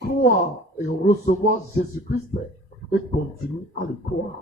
croire et recevoir Jésus-Christ et continue à le croire.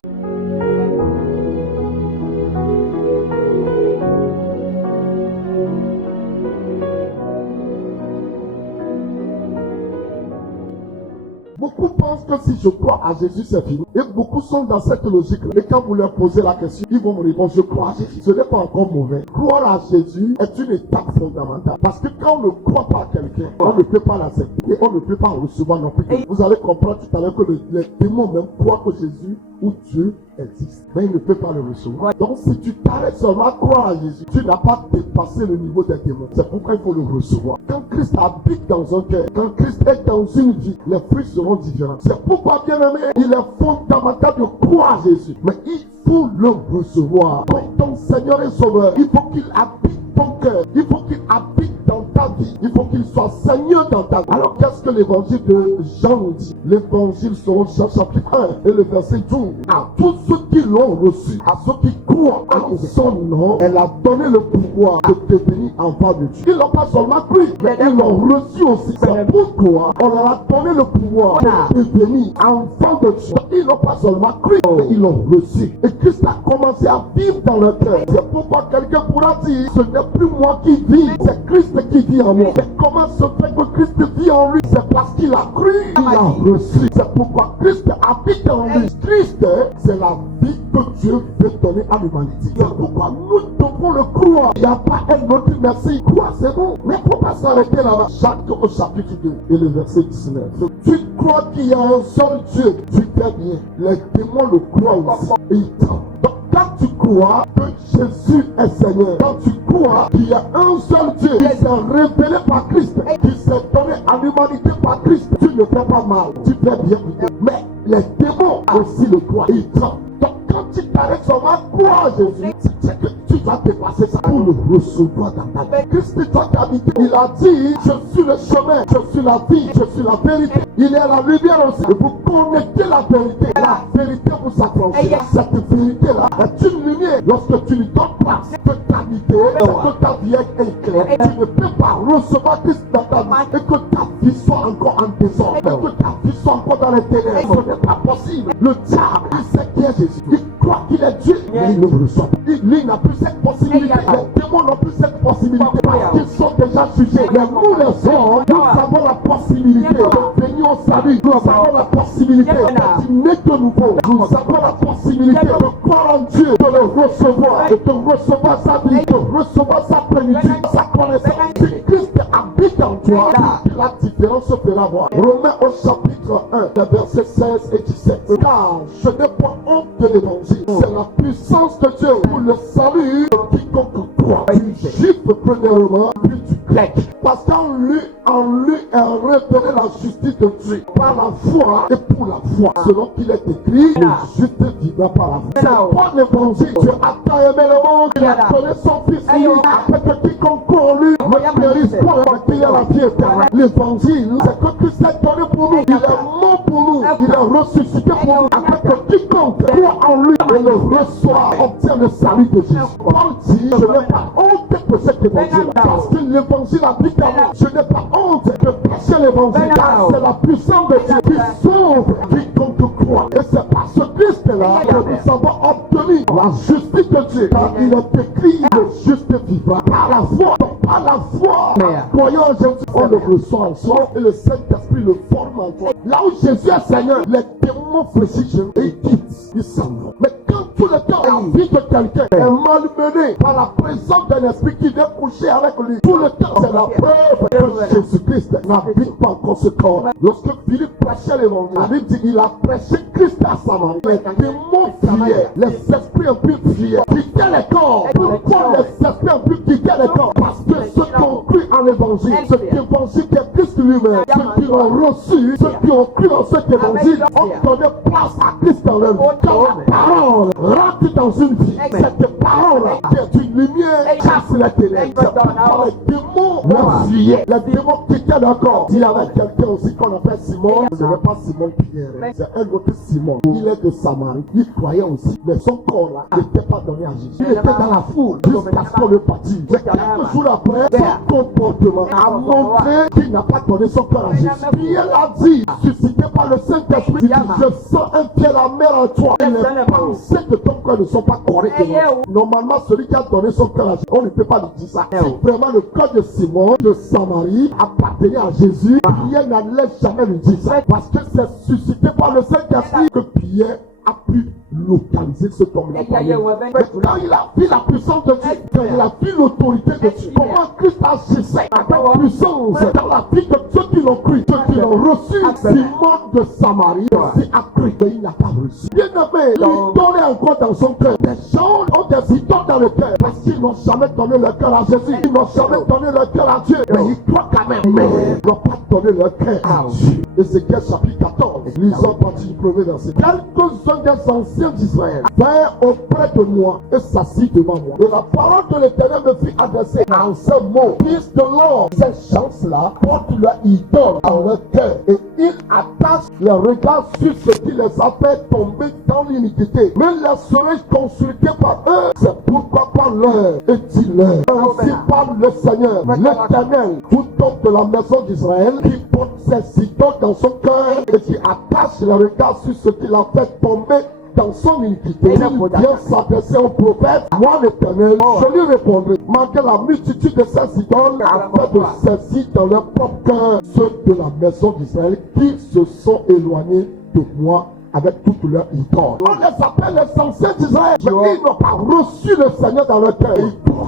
Beaucoup pensent que si je crois à Jésus, c'est fini. Et beaucoup sont dans cette logique. Et quand vous leur posez la question, ils vont me répondre, je crois à Jésus. Ce n'est pas encore mauvais. Croire à Jésus est une étape fondamentale. Parce que quand on ne croit pas à quelqu'un, on ne peut pas l'accepter. Et on ne peut pas recevoir non plus. Et vous allez comprendre tout à l'heure que les démons même croient que Jésus ou Dieu existe. Mais il ne peut pas le recevoir. Donc si tu t'arrêtes seulement à croire à Jésus, tu n'as pas dépassé le niveau des démons. C'est pourquoi il faut le recevoir. Quand Christ habite dans un cœur, quand Christ est dans une vie, les fruits seront différents. C'est pourquoi, bien aimé, il est fondamental de croire à Jésus. Mais il faut le recevoir. Comme ton Seigneur et Sauveur, il faut qu'il habite ton cœur. Il faut qu'il habite dans ta vie. Il faut qu'il soit Seigneur dans ta vie. Alors qu'est-ce que l'évangile de Jean nous dit? L'évangile selon Jean chapitre 1 et le verset 12. À tous ceux qui l'ont reçu, à ceux qui croient en son nom, elle a donné le pouvoir de devenir enfant de Dieu. Ils n'ont pas seulement cru, mais ils l'ont reçu aussi. C'est pourquoi on leur a donné le pouvoir de devenir enfant de Dieu. Ils n'ont pas seulement cru, mais ils l'ont reçu. Et Christ a commencé à vivre dans leur cœur. C'est pourquoi quelqu'un pourra dire, ce n'est plus moi qui vis, c'est Christ qui vit en moi. Mais comment se fait que Christ vit en lui? C'est parce qu'il a cru, il a reçu. C'est pourquoi Christ habite en lui. Christ, c'est la vie que Dieu veut donner à l'humanité. C'est pourquoi nous devons le croire. Il n'y a pas un autre merci. Croire, c'est bon. Mais pourquoi s'arrêter là-bas? Jacques au chapitre 2 et le verset 19. Tu crois qu'il y a un seul Dieu, tu fais bien. Les démons le croient aussi. Et ils t'en. Donc quand tu crois que Jésus est Seigneur, quand tu crois qu'il y a un seul Dieu qui s'est révélé par Christ, qui s'est donné à l'humanité par Christ, tu ne fais pas mal, tu fais bien. Mais les démons aussi le croient. Ils tremblent. Donc quand tu t'arrêtes seulement à croire à Jésus, c'est que tu dois dépasser ça pour le recevoir dans ta vie. Christ doit t'habiter. Il a dit, je suis le chemin, je suis la vie, je suis la vérité. Il est la lumière aussi. Et vous connectez la vérité vous affranchit. Cette vérité-là est une lumière. Lorsque tu lui donnes place de t'habiter, c'est que ta vie est éclairée. Tu ne peux pas recevoir Christ dans ta vie et que ta vie soit encore en désordre, et que ta vie soit encore dans les ténèbres. Ce n'est pas possible. Le diable, il sait qui est Jésus. Il croit qu'il est Dieu, mais il ne le reçoit pas. Lui n'a plus cette possibilité. Les démons n'ont plus cette possibilité parce qu'ils sont déjà jugés. Mais nous les hommes, nous avons la possibilité de venir au salut. Nous avons la possibilité de naître de nouveau. Nous avons la possibilité de croire en Dieu, de le recevoir, et de recevoir sa vie, de recevoir sa plénitude, sa connaissance. Si Christ habite en toi, la différence se fera voir. Romains au chapitre 1, versets 16 et 17. Car je n'ai pas honte de l'évangile. C'est la puissance de Dieu pour le salut de quiconque croit. Du juif premièrement, puis du grec. Parce qu'en lui est révélée la justice de Dieu par la foi et pour la foi. Selon qu'il est écrit, le juste vivra par la foi. C'est par l'évangile. Dieu a tant aimé le monde, il a donné son fils unique, afin que quiconque croit en lui ne périsse point, mais qu'il ait la vie éternelle. L'évangile, c'est que Christ est donné pour nous. Il est mort pour nous. Il est ressuscité pour nous, afin que quiconque croit en lui et le reçoit, obtient le salut de Jésus. Paul dit, je n'ai pas honte de cet évangile, parce que l'évangile habite en moi. Je n'ai pas honte de prêcher l'évangile, car c'est la puissance de Dieu qui sauve quiconque croit. Et c'est par ce Christ-là que nous avons obtenu la justice de Dieu, car il est écrit, le juste vivra par la foi. Donc par la foi, croyant en Jésus, on le reçoit en soi et le Saint-Esprit le forme en toi. Là où Jésus est Seigneur, les démons fléchissent et ils quittent, ils s'en vont. Mais quand tout le temps la vie de quelqu'un est malmenée par la présence d'un esprit qui vient coucher avec lui, tout le temps c'est la preuve que Jésus-Christ n'habite pas encore ce corps. Lorsque Philippe prêchait l'évangile, la Bible dit qu'il a prêché Christ à Samarie. Les démons fuyaient, les esprits impurs fuyaient, quittaient les corps. Pourquoi les esprits impurs quittaient les corps? Parce que ceux qui ont cru en l'évangile, cet évangile qui est Christ lui-même, ceux qui l'ont reçu, ceux qui ont cru en cet évangile, ont donné place à Christ dans leur vie. Quand la parole rentre dans une vie, cette parole qui est une lumière, chasse les ténèbres. C'est pourquoi les démons fuyaient, les démons quittaient leur corps. Il y avait quelqu'un aussi qu'on appelle Simon, ce n'est pas Simon Pierre, c'est un autre Simon. Il est de Samarie, il croyait aussi, mais son corps là n'était pas donné à Jésus. Il était dans la foule jusqu'à ce qu'on le baptise. Mais quelques jours après, son comportement a montré qu'il n'a pas donné donné son cœur à Jésus. Pierre l'a dit, suscité par le Saint-Esprit, il dit, je sens un pied la mer en toi. Et les pensées de ton cœur ne sont pas correctes. Normalement, celui qui a donné son cœur à Jésus, on ne peut pas lui dire ça. Si vraiment le cœur de Simon, de Samarie, appartenait à Jésus, Pierre n'allait jamais lui dire ça. Parce que c'est suscité par le Saint-Esprit que Pierre a pu localiser ce homme-là. Mais quand il a vu la puissance de Dieu, quand il a vu l'autorité de Dieu, comment Christ agissait avec puissance dans la vie de ceux qui l'ont cru, ceux qui l'ont reçu. Simon de Samarie aussi a cru, mais il n'a pas reçu. Bien aimé, il donnait encore dans son cœur. Des gens ont des idoles dans le cœur parce qu'ils n'ont jamais donné leur cœur à Jésus. Ils n'ont jamais donné leur cœur à Dieu. Mais ils croient quand même. Mais ils n'ont pas donné leur cœur à Dieu. Ézéchiel chapitre 14. Lisons partie du premier verset. Quelques-uns des anciens d'Israël vinrent auprès de moi et s'assit devant moi. Et la parole de l'Éternel me fut adressée en ces mots. Fils de l'homme, ces gens-là portent leur idole dans leur cœur et ils attachent leur regard sur ce qui les a fait tomber dans l'iniquité. Mais laisserai-je consulter par eux? C'est pourquoi par leur et dis-leur. Ainsi parle le Seigneur, l'Éternel, tout homme de la maison d'Israël qui porte ses idoles dans son cœur et qui attache le regard sur ce qui l'a fait tomber dans son iniquité. Il vient s'adresser au prophète. Moi l'Éternel, je lui répondrai, malgré la multitude de ces idoles, afin de saisir dans leur propre cœur ceux de la maison d'Israël qui se sont éloignés de moi avec toute leur idoles. On les appelle les anciens d'Israël, mais ils n'ont pas reçu le Seigneur dans leur cœur.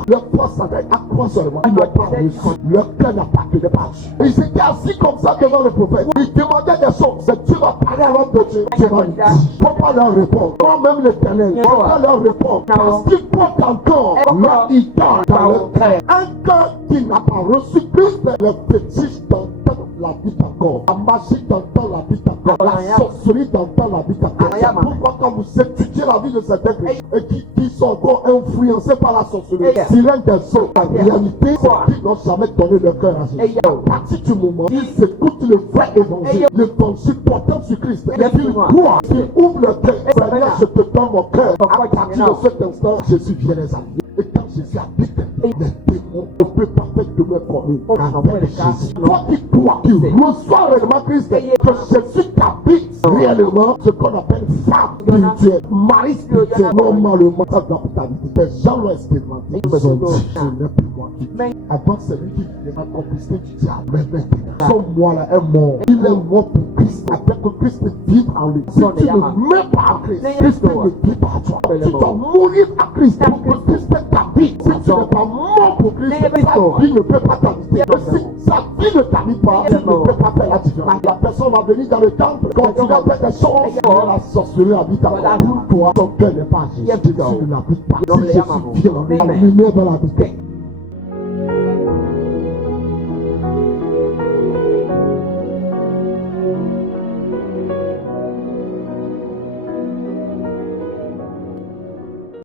Leur foi s'arrête à quoi seulement? Ils n'ont pas reçu. Leur cœur n'appartenait pas à Dieu. Ils étaient assis comme ça devant le prophète. Ils demandaient des choses. C'est Dieu va parler à l'homme de Dieu. Dieu va lui dire. Pourquoi leur répondre? Moi-même l'Éternel. Pourquoi leur répondre? Parce qu'ils portent encore leur idole dans leur cœur. Un cœur qui n'a pas reçu Christ, le fétiche dans la vie encore. La magie dans la vie encore. La sorcellerie dans la vie encore. C'est pourquoi quand vous étudiez la vie de certains chrétiens et qui sont encore influencés par la sorcellerie, sirène des eaux, en réalité, c'est qu'ils n'ont jamais donné leur cœur à Jésus. À partir du moment où ils écoutent le vrai évangile, l'évangile portant sur Christ, et qu'ils croient, qu'ils ouvrent leur cœur, Seigneur, je te donne mon cœur. À partir de cet instant, Jésus vient les allier. Et quand Jésus habite, les démons ne peuvent pas faire de même comme eux. Avec Jésus. Toi qui crois, qui reçois réellement Christ, que Jésus t'habite réellement, ce qu'on appelle femme spirituelle, mari spirituel, normalement, ça doit t'habiter. Les gens l'ont expérimenté. Ils ont dit, je n'ai plus moi qui vis. Avant, c'est lui qui vivait la complicité du diable. Mais maintenant, son moi-là est mort. Il est mort pour Christ. Après que Christ vive en lui. Si tu ne mets pas en Christ, Christ ne vit pas en toi. Tu dois mourir à Christ pour que Christ t'habite. Si tu n'es pas mort pour Christ, sa vie ne peut pas t'habiter. Si sa vie ne t'habite pas, tu ne peux pas faire la différence. La personne va venir dans le temple, quand tu vas faire des choses, la sorcellerie habite à toi. Ton cœur n'est pas Jésus. Jésus ne l'habite pas. Si Jésus vient, la lumière va l'habiter.